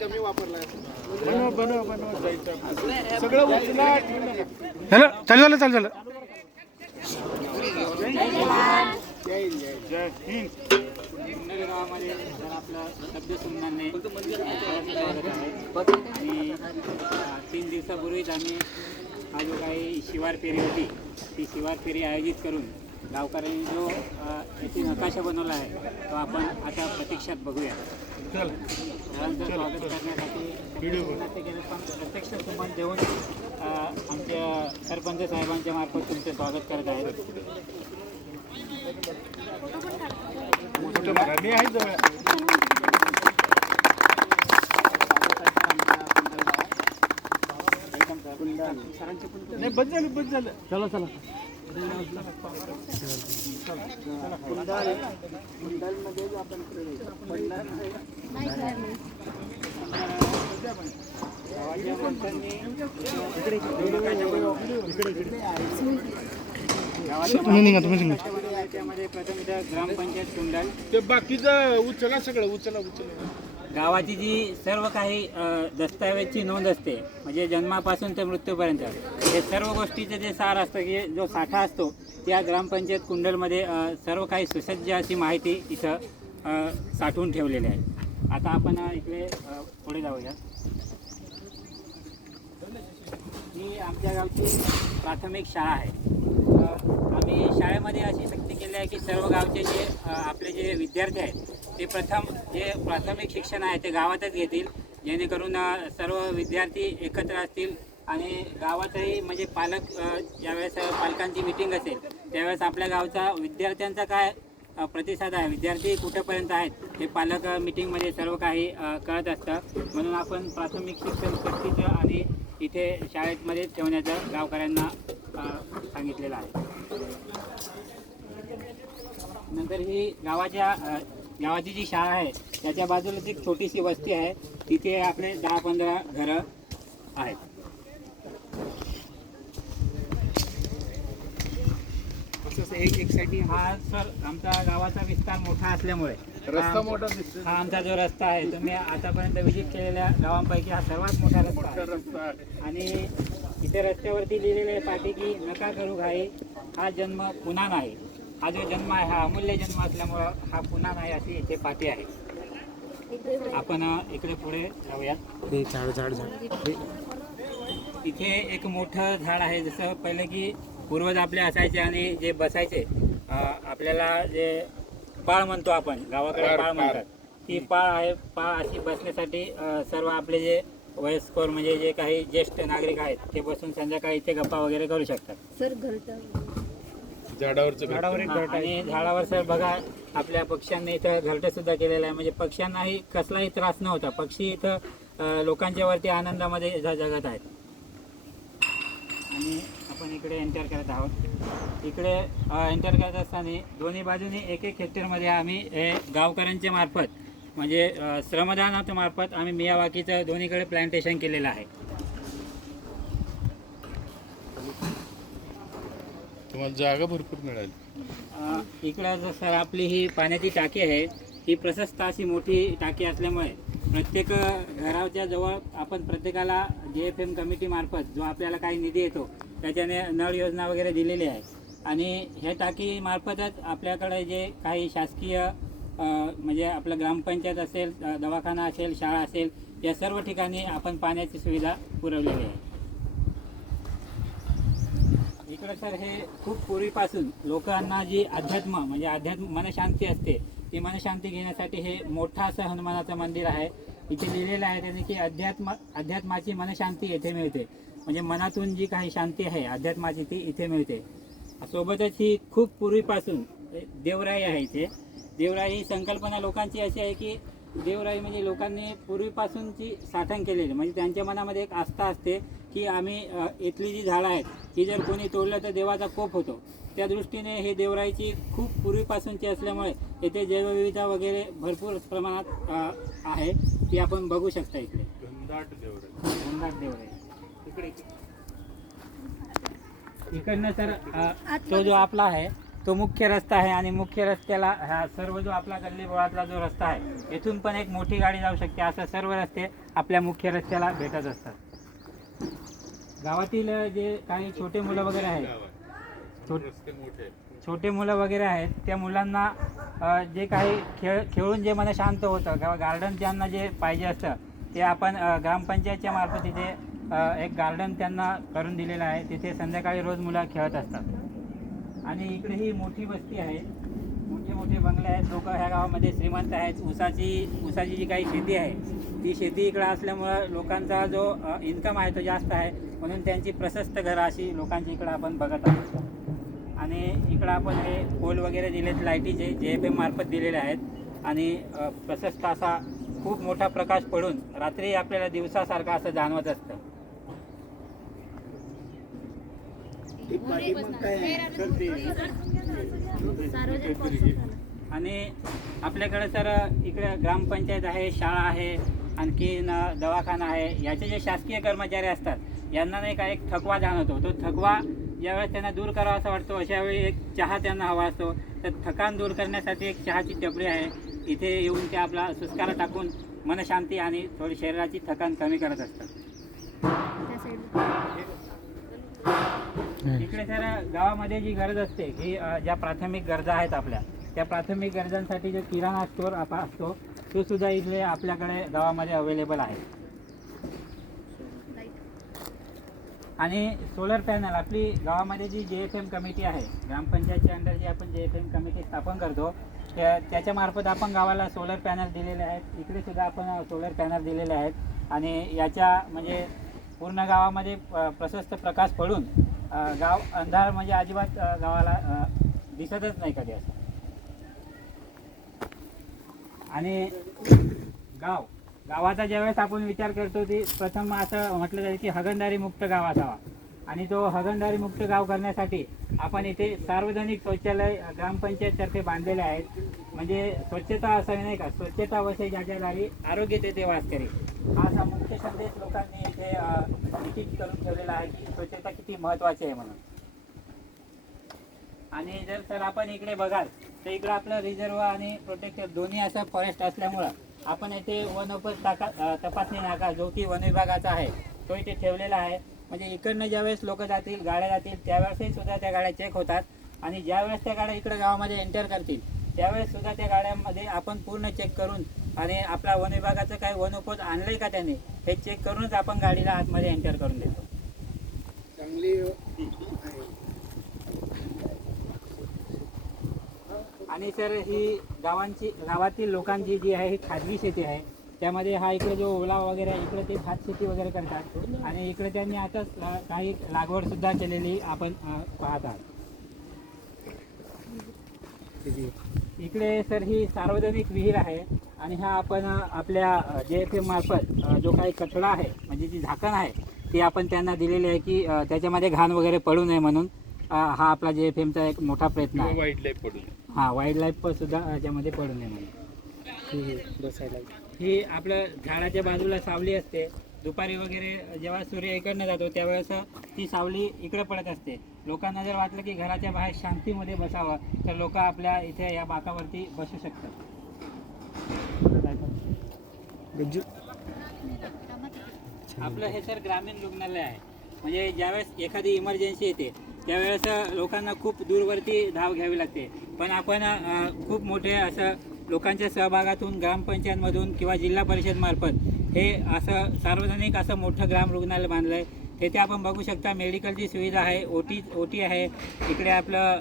कमी वापरलाय. सगळं उचला. हॅलो चालू झालं चालू झालं. जय हिंद. जुन्नर गावामध्ये तर आपलं शब्द सुमनाने स्वागत आहे. आणि 3 दिवसापूर्वीच आम्ही हा जो काही शिवार फेरी होती ती शिवार फेरी आयोजित करून गावकऱ्यांनी जो याची नकाशा बनवला आहे तो आपण आता प्रत्यक्षात बघूया. सरांचं स्वागत करण्यासाठी केलं पण प्रत्यक्ष सुमन देऊन आमच्या सरपंच साहेबांच्या मार्फत तुमचं स्वागत करत आहेत. मी आहे जवळ. नाही बस झालं बस झालं. चला चला. तुम्ही निघा तुम्ही निघा. त्यामध्ये प्रथम इथं ग्रामपंचायत कुंडल ते बाकीचं उचला सगळं उचला उचला. गावाची जी सर्व काही दस्तावेजची नोंद असते म्हणजे जन्मापासून ते मृत्यूपर्यंत हे सर्व गोष्टीचं जे सार असतं की जो साठा असतो त्या ग्रामपंचायत कुंडलमध्ये सर्व काही सुसज्ज अशी माहिती इथं साठवून ठेवलेली आहे. आता आपण इकडे पुढे जाऊया. ही आमच्या गावची प्राथमिक शाळा आहे. आम्ही शाळेमध्ये अशी सक्ती केली आहे की सर्व गावचे जे आपले जे विद्यार्थी आहेत ते प्रथम जे प्राथमिक शिक्षण आहे ते गावातच घेतील जेणेकरून सर्व विद्यार्थी एकत्र असतील आणि गावातही म्हणजे पालक ज्यावेळेस पालकांची मीटिंग असेल त्यावेळेस आपल्या गावचा विद्यार्थ्यांचा काय प्रतिसाद आहे विद्यार्थी कुठेपर्यंत आहेत हे पालक मीटिंगमध्ये सर्व काही कळत असतं. म्हणून आपण प्राथमिक शिक्षण सक्तीचं आणि इथे शाळेमध्ये ठेवण्याचं गावकऱ्यांना सांगितलेलं आहे. नंतर ही गावाची जी शाळा आहे त्याच्या बाजूलाच एक छोटीशी वस्ती आहे तिथे आपले 10-15 घरं आहेत. एक साठी हा सर आमचा गावाचा विस्तार मोठा असल्यामुळे रस्ता मोठा दिसतो. हा आमचा जो रस्ता आहे तुम्ही आतापर्यंत विजिट केलेल्या गावांपैकी हा सर्वात मोठा रस्ता आहे. आणि इथे रस्त्यावरती लिहिलेले आहे पाठी की नका करू घाई हा जन्म पुन्हा नाही. हा जो जन्म आहे हा अमूल्य जन्म असल्यामुळं हा पुन्हा नाही अशी इथे पाठी आहे. आपण इकडे पुढे जाऊयात. इथे एक मोठं झाड आहे जसं पहिले की पूर्वज आपले असायचे आणि जे बसायचे आपल्याला जे पाळ म्हणतो आपण गावाकडे पाळ म्हणतात ती पाळ आहे. पाळ अशी बसण्यासाठी सर्व आपले जे वयस्कर म्हणजे जे काही ज्येष्ठ नागरिक आहेत ते बसून संध्याकाळी इथे गप्पा वगैरे करू शकतात. झाडावर आणि झाडावर सर बघा आपल्या पक्ष्यांनी इथं घरटं सुद्धा केलेलं आहे म्हणजे पक्ष्यांनाही कसलाही त्रास नव्हता. पक्षी इथं लोकांच्या वरती आनंदामध्ये जगत आहेत. आणि आपण इकडे एंटर करत आहोत. इकडे एंटर करत असताना दोन्ही बाजूनी 1-1 हेक्टरमध्ये आम्ही हे गावकऱ्यांच्या मार्फत म्हणजे श्रमदानाच्या मार्फत आम्ही मियावाकीचं दोन्हीकडे प्लांटेशन केलेलं आहे. तुम्हाला जागा भरपूर मिळाली. इकडं सर आपली ही पाण्याची टाकी आहे ही प्रशस्त अशी मोठी टाकी असल्यामुळे प्रत्येक घराच्या जवळ आपण प्रत्येकाला JFM कमिटीमार्फत जो आपल्याला काही निधी येतो त्याच्याने नळ योजना वगैरे दिलेली आहे. आणि ह्या टाकीमार्फतच आपल्याकडे जे काही शासकीय म्हणजे आपलं ग्रामपंचायत असेल दवाखाना असेल शाळा असेल या सर्व ठिकाणी आपण पाण्याची सुविधा पुरवलेली आहे. इकडं सर हे खूप पूर्वीपासून लोकांना जी म्हणजे मनशांती असते ती मनशांती घेण्यासाठी हे मोठं असं हनुमानाचं मंदिर आहे. इथे लिहिलेलं आहे त्याने की अध्यात्माची मनशांती येथे मिळते म्हणजे मनातून जी काही शांती आहे अध्यात्माची ती इथे मिळते. सोबतच ही खूप पूर्वीपासून देवराई आहे. इथे देवराई ही संकल्पना लोकांची अशी आहे की देवराई म्हणजे लोकांनी पूर्वीपासूनची साठवण केलेली म्हणजे त्यांच्या मनामध्ये एक आस्था असते की आम्ही इथली जी झाडं आहेत ही जर कोणी तोडलं तर देवाचा कोप होतो. त्या दृष्टीने हे देवराईची खूप पूर्वीपासूनची असल्यामुळे येथे जैवविविधता वगैरे भरपूर प्रमाणात आहे ती आपण बघू शकता. इकडे घनदाट देवराई इकडनं सर तो जो आपला आहे तो मुख्य रस्ता आहे आणि मुख्य रस्त्याला हा सर्व जो आपला गल्ली बोळातला जो रस्ता आहे येथून पण एक मोठी गाडी जाऊ शकते. असं सर्व रस्ते आपल्या मुख्य रस्त्याला भेटत असतात. गावातील जे काही छोटे मुलं वगैरे आहेत, रस्ते मोठे आहेत. छोटे मुलं वगैरे आहेत, त्या मुलांना जे काही खेळून जे मन शांत होतं किंवा गार्डन त्यांना जे पाहिजे असतं ते आपण ग्रामपंचायतच्या मार्फत तिथे एक गार्डन त्यांना करून दिलेलं आहे. तिथे संध्याकाळी रोज मुलं खेळत असतात. आणि इकडे ही मोठी वस्ती आहे, मोठे मोठे बंगले आहेत. लोक ह्या गावामध्ये श्रीमंत आहेत. ऊसाची जी काही शेती आहे ती शेती इकडं असल्यामुळं लोकांचा जो इन्कम आहे तो जास्त आहे, म्हणून त्यांची प्रशस्त घरं अशी लोकांची इकडं आपण बघत आहोत. आणि इकडं आपण हे पोल वगैरे दिलेत लाईटीचे, JFM मार्फत दिलेले आहेत. आणि प्रशस्त असा खूप मोठा प्रकाश पडून रात्री आपल्याला दिवसासारखं असं जाणवत असतं. आणि आपल्याकडे सर इकडे ग्रामपंचायत आहे, शाळा आहे, आणखीन दवाखाना आहे. याचे जे शासकीय कर्मचारी असतात यांना नाही का एक थकवा जाणवतो. तो थकवा ज्यावेळेस त्यांना दूर करावा असं वाटतो अशा वेळी एक चहा त्यांना हवा असतो. तर थकान दूर करण्यासाठी एक चहाची टपरी आहे. इथे येऊन ते आपला सुस्कारा टाकून मनशांती आणि थोडी शरीराची थकान कमी करत असतात. इकडे सर गावामध्ये जी गरज असते की ज्या प्राथमिक गरजा आहेत आपल्या, त्या प्राथमिक गरजांसाठी जो किराणा स्टोअर असतो तो सुद्धा इकडे आपल्याकडे गावामध्ये अवेलेबल आहे. आणि सोलर पॅनल आपली गावामध्ये जी JFM कमिटी आहे, ग्रामपंचायतच्या अंडर जी आपण JFM कमिटी स्थापन करतो त्याच्यामार्फत आपण गावाला सोलर पॅनल दिलेले आहेत. इकडे सुद्धा आपण सोलर पॅनल दिलेले आहेत. आणि याच्या म्हणजे पूर्ण गावामध्ये प्रशस्त प्रकाश पडून गाव अंधार म्हणजे अजिबात गावाला दिसतच नाही कधी असं. आणि गावाचा ज्यावेळेस आपण विचार करतो ती प्रथम असं म्हटलं जाईल की हागणदारी मुक्त गाव असावा. आणि तो हागणदारी मुक्त गाव करण्यासाठी आपण इथे सार्वजनिक शौचालय ग्रामपंचायततर्फे बांधलेले आहेत. म्हणजे स्वच्छता असावी नाही का, स्वच्छता वसे ज्याच्या दारी आरोग्य तेथे वास करी, हा असा मुख्य संदेश लोकांनी इथे निश्चित करून ठेवलेला आहे की स्वच्छता किती महत्त्वाची आहे म्हणून. आणि जर सर आपण इकडे बघाल तर इकडं आपलं रिझर्व आणि प्रोटेक्टर दोन्ही असं फॉरेस्ट असल्यामुळं आपण येथे वनोपज तपासणी नाका जो की वन विभागाचा आहे तो इथे ठेवलेला आहे. म्हणजे इकडनं ज्यावेळेस लोक जातील, गाड्या जातील, त्यावेळेसही सुद्धा त्या गाड्या चेक होतात. आणि ज्यावेळेस त्या गाड्या इकडे गावामध्ये एंटर करतील त्यावेळेस सुद्धा त्या गाड्यांमध्ये आपण पूर्ण चेक करून आणि आपला वन विभागाचं काही वनोपज आणलंय का त्याने हे चेक करूनच आपण गाडीला आतमध्ये एंटर करून देतो. चांगली आणि सर ही गावातील लोकांची जी आहे ही खाजगी शेती आहे. त्यामध्ये हा इकडे जो ओला वगैरे आहे इकडे ते भात शेती वगैरे करतात. आणि इकडे त्यांनी आताच काही लागवड सुद्धा केलेली आपण पाहत आहात. इकडे सर ही सार्वजनिक विहीर आहे. आणि हा आपण आपल्या JFM मार्फत जो काही कचरा आहे म्हणजे जी झाकण आहे ती आपण त्यांना दिलेली आहे की त्याच्यामध्ये घाण वगैरे पडू नये म्हणून. हा आपला JFMचा एक मोठा प्रयत्न आहे. वाईल्ड लाईफ पडून वाईल्ड लाईफ सुद्धा याच्यामध्ये पडू नये म्हणून. बसायला ही आपलं झाडाच्या बाजूला सावली असते. दुपारी वगैरे जेव्हा सूर्य इकडनं जातो त्यावेळेस ती सावली इकडे पडत असते. लोकांना जर वाटलं की घराच्या बाहेर शांतीमध्ये बसावं तर लोक आपल्या इथे या बाकावरती बसू शकतात. आपलं हे सर ग्रामीण रुग्णालय आहे. म्हणजे ज्यावेळेस एखादी इमर्जन्सी येते त्यावेळेस लोकांना खूप दूरवरती धाव घ्यावी लागते. पण आपण खूप मोठे असं लोकांच्या सहभागातून ग्रामपंचायतमधून किंवा जिल्हा परिषदमार्फत हे असं सार्वजनिक असं मोठं ग्राम रुग्णालय बांधलं आहे. तेथे आपण बघू शकता मेडिकलची सुविधा आहे, ओटी आहे, इकडे आपलं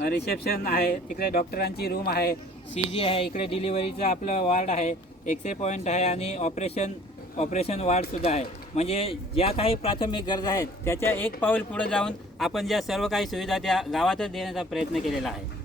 रिसेप्शन आहे, तिकडे डॉक्टरांची रूम आहे, CG आहे, इकडे डिलिव्हरीचं आपलं वॉर्ड आहे, एक्सरे पॉईंट आहे आणि ऑपरेशन वार्डसुद्धा आहे. म्हणजे ज्या काही प्राथमिक गरजा आहेत त्याच्या एक पाऊल पुढे जाऊन आपण ज्या सर्व काही सुविधा त्या गावातच देण्याचा प्रयत्न केलेला आहे.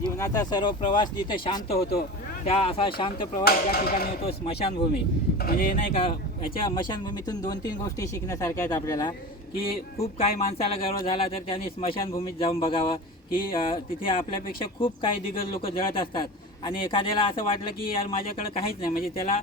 जीवनाचा सर्व प्रवास जिथे शांत होतो त्या असा शांत प्रवास ज्या ठिकाणी होतो स्मशानभूमी. म्हणजे नाही का याच्या स्मशानभूमीतून 2-3 गोष्टी शिकण्यासारख्या आहेत आपल्याला. की खूप काही माणसाला गर्व झाला तर त्यांनी स्मशानभूमीत जाऊन बघावं की तिथे आपल्यापेक्षा खूप काही दिग्गज लोक जळत असतात. आणि एखाद्याला असं वाटलं की यार माझ्याकडे काहीच नाही म्हणजे त्याला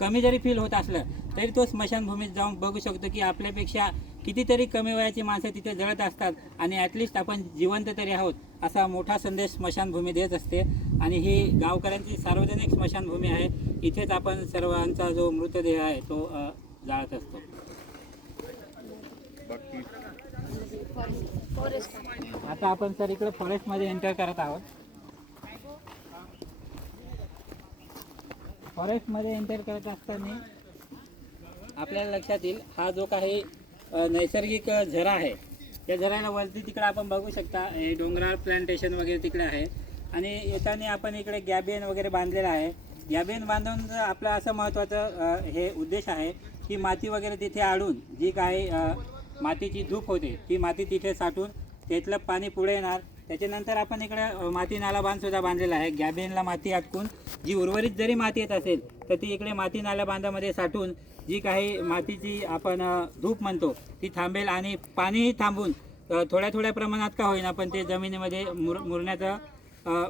कमी जरी फील होत असलं तरी तो स्मशानभूमीत जाऊन बघू शकतो की आपल्यापेक्षा कितीतरी कमी वयाची माणसं तिथे जळत असतात आणि ॲटलिस्ट आपण जिवंत तरी आहोत असा मोठा संदेश स्मशानभूमी देत असते. आणि ही गावकऱ्यांची सार्वजनिक स्मशानभूमी आहे. इथेच आपण सर्वांचा जो मृतदेह आहे तो जाळत असतो. आता आपण सर इकडे फॉरेस्टमध्ये एंटर करत आहोत. फॉरेस्टमध्ये एंटर करत असताना आपल्याला लक्षात येईल हा जो काही नैसर्गिक झरा आहे त्या झऱ्याला वरती तिकडे आपण बघू शकता हे डोंगराळ प्लांटेशन वगैरे तिकडे आहे. आणि येताना आपण इकडे गॅबियन वगैरे बांधलेला आहे. गॅबियन बांधून आपलं असं महत्त्वाचं हे उद्देश आहे की माती वगैरे तिथे आडून जी काही मातीची धूप होते ती माती तिथे साठून त्यातलं पाणी पुढे येणार. त्याच्यानंतर आपण इकडे माती नाला बांधसुद्धा बांधलेला आहे. गॅबियनला माती अटकून जी उर्वरित जरी माती येत असेल तर ती इकडे माती नाला बांधामध्ये साठून जी काही मातीची आपण धूप म्हणतो ती थांबेल आणि पाणीही थांबून थोड्या थोड्या प्रमाणात का होईना पण ते जमिनीमध्ये मुरण्याचा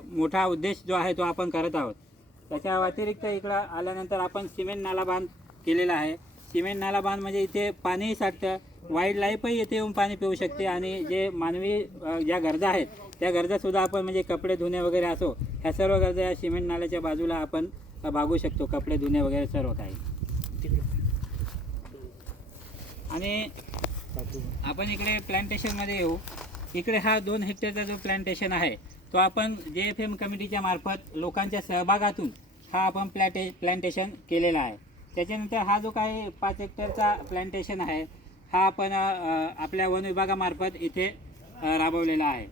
मोठा उद्देश जो आहे तो आपण करत आहोत. त्याच्या व्यतिरिक्त इकडं आल्यानंतर आपण सिमेंट नाला बांध केलेला आहे. सिमेंट नाला बांध म्हणजे इथे पाणीही साठतं, वाईल्ड लाईफही येथे येऊन पाणी पिऊ शकते आणि जे मानवी ज्या गरजा आहेत त्या गरजासुद्धा आपण म्हणजे कपडे धुणे वगैरे असो ह्या सर्व गरजा या सिमेंट नाल्याच्या बाजूला आपण भागू शकतो. कपडे धुणे वगैरे सर्व काही. आणि आपण इकडे प्लांटेशनमध्ये येऊ. इकडे हा 2 हेक्टरचा जो प्लांटेशन आहे तो आपण JFM कमिटीच्या मार्फत लोकांच्या सहभागातून हा आपण प्लांटेशन केलेला आहे. त्याच्यानंतर हा जो काही 5 हेक्टरचा प्लांटेशन आहे हा आपण आपल्या वन विभागामार्फत इथे राबवलेला आहे.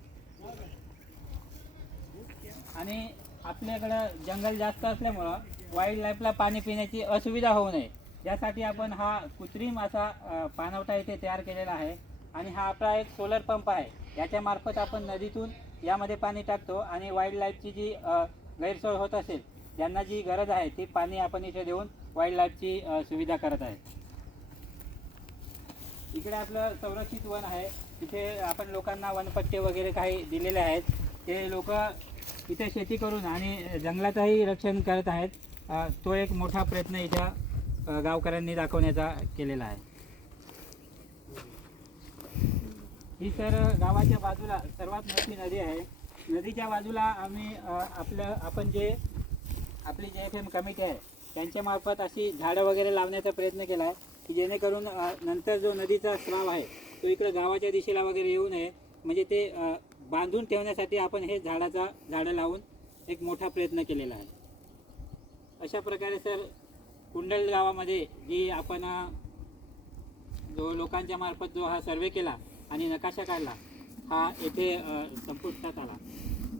आणि आपल्याकडं जंगल जास्त असल्यामुळं वाईल्ड लाईफला पाणी पिण्याची असुविधा होऊ नये यासाठी आपण हा कृत्रिम असा पाणवठा इथे तयार केलेला आहे. आणि हा आपला एक सोलर पंप आहे. याच्यामार्फत आपण नदीतून यामध्ये पाणी टाकतो आणि वाईल्ड लाईफची जी गैरसोय होत असेल ज्यांना जी गरज आहे ती पाणी आपण इथे देऊन वाईल्ड लाईफची सुविधा करत आहे. इकडे आपलं संरक्षित वन आहे. तिथे आपण लोकांना वनपट्टे वगैरे काही दिलेले आहेत. ते लोक इथे शेती करून आणि जंगलाचंही रक्षण करत आहेत. तो एक मोठा प्रयत्न इथं गावकऱ्यांनी दाखवण्याचा केलेला आहे. ही सर गावाच्या बाजूला सर्वात मोठी नदी आहे. नदीच्या बाजूला आम्ही आपण जे आपली JFM कमिटी आहे त्यांच्यामार्फत अशी झाडं वगैरे लावण्याचा प्रयत्न केला आहे की जेणेकरून नंतर जो नदीचा स्राव आहे तो इकडे गावाच्या दिशेला वगैरे येऊ नये म्हणजे ते बांधून ठेवण्यासाठी आपण हे झाडं लावून एक मोठा प्रयत्न केलेला आहे. अशा प्रकारे सर कुंडल गावामध्ये जी आपण जो लोकांच्या मार्फत जो हा सर्वे केला आणि नकाशा काढला हा येथे संपुष्टात आला.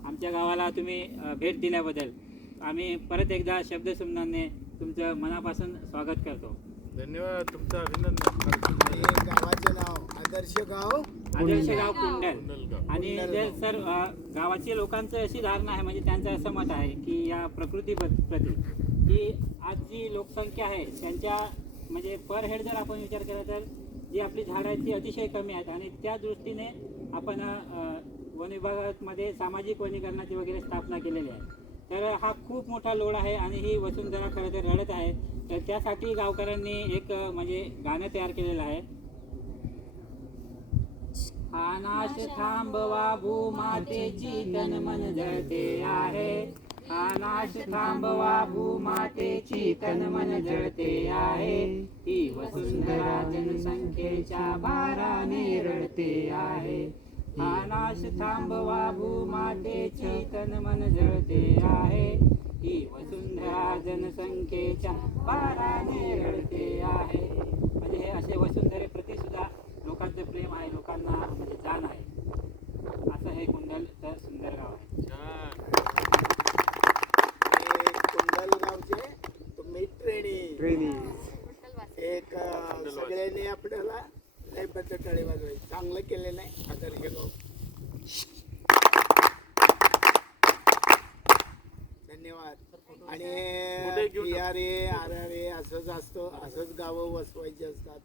आमच्या गावाला तुम्ही भेट दिल्याबद्दल आम्ही परत एकदा शब्दसुमनाने तुमचं मनापासून स्वागत करतो. धन्यवाद. तुमचं अभिनंदन. गावाचे नाव आदर्श गाव कुंडल. आणि जर सर गावाच्या लोकांचं अशी धारणा आहे म्हणजे त्यांचं असं मत आहे की या प्रकृती प्रती की आज जी लोकसंख्या आहे त्यांच्या म्हणजे पर हेड जर आपण विचार केला तर जी आपली झाडं आहेत ती अतिशय कमी आहेत आणि त्या दृष्टीने आपण वन विभागामध्ये सामाजिक वनीकरणाची वगैरे स्थापना केलेली आहे. तर हा खूप मोठा लोड आहे आणि ही वसुंधरा खरं तर रडत आहे. तर त्यासाठी गावकऱ्यांनी एक म्हणजे गाणं तयार केलेलं आहे. हा नाश थांबवा भूमातेची तन मन जळते आहे. हा नाश थांबवा भूमातेची तन मन जळते आहे. ही वसुंधरा जनसंख्येच्या भाराने रडते आहे. हा नाश थांबवा भूमातेची तन मन जळते आहे. ही वसुंधरा जनसंख्येच्या भाराने रडते आहे. म्हणजे हे असे वसुंधरेप्रती सुद्धा लोकांचं प्रेम आहे, लोकांना म्हणजे जाण आहे. असं हे कुंडलचं सुंदर गाव आहे. कुंडल गावचे तुम्ही ट्रेनिंग एक सगळ्यांनी आपल्याला लय बद्दल टाळी वाजवायची. चांगलं केलेलं आहे आदर्श गाव. धन्यवाद. आणि PRA RRA असंच असतं. असंच गावं वसवायची असतात.